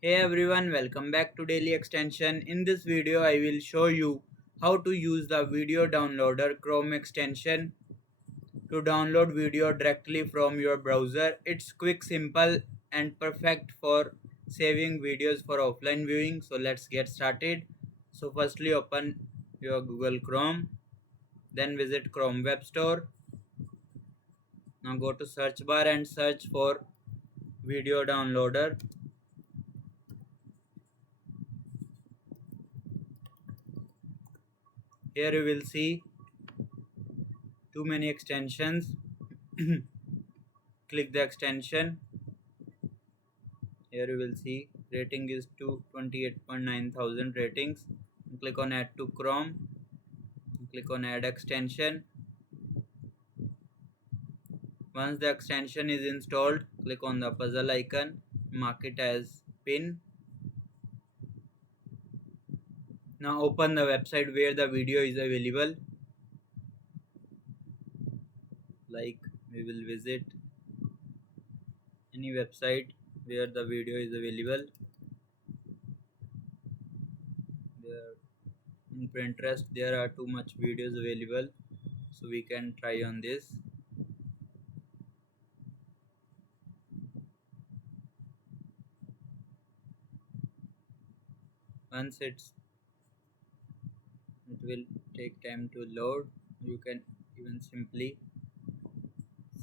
Hey everyone, welcome back to Daily Extension. In this video, I will show you how to use the video downloader Chrome extension to download video directly from your browser. It's quick, simple, and perfect for saving videos for offline viewing. So let's get started. So firstly, open your Google Chrome, then visit Chrome Web Store. Now go to search bar and search for video downloader. Here you will see too many extensions. Click the extension. Here you will see rating is to 28.9 thousand ratings. Click on add to Chrome. Click on add extension. Once the extension is installed, click on the puzzle icon, mark it as pin. Now open the website where the video is available. Like we will visit any website where the video is available. There in Pinterest there are too much videos available, so we can try on this. Once it will take time to load, you can even simply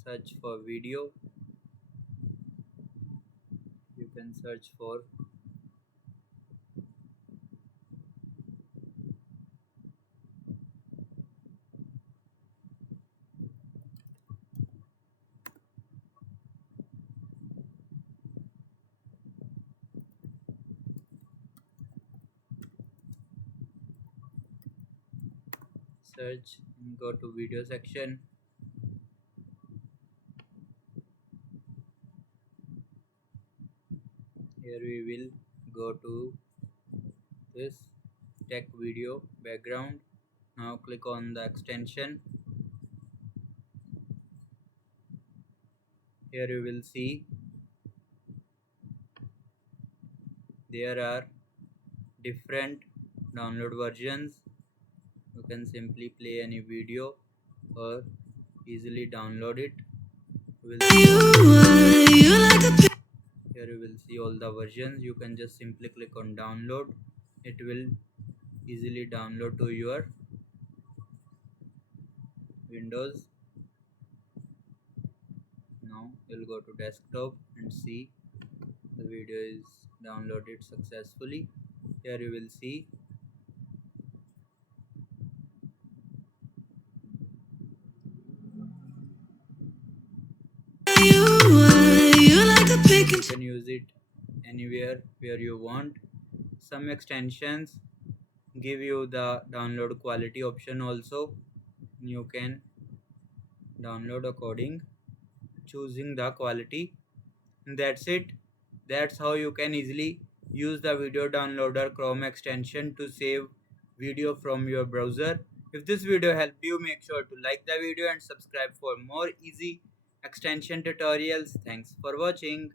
search for video. You can search for search and go to video section. Here we will go to this tech video background. Now click on the extension. Here you will see there are different download versions. You can simply play any video or easily download it. Here you will see all the versions. You can just simply click on download. It will easily download to your Windows. Now you'll go to desktop and see the video is downloaded successfully. Here you will see you can use it anywhere where you want. Some extensions give you the download quality option also. You can download according choosing the quality. That's it. That's how you can easily use the video downloader Chrome extension to save video from your browser. If this video helped you, make sure to like the video and subscribe for more easy extension tutorials. Thanks for watching.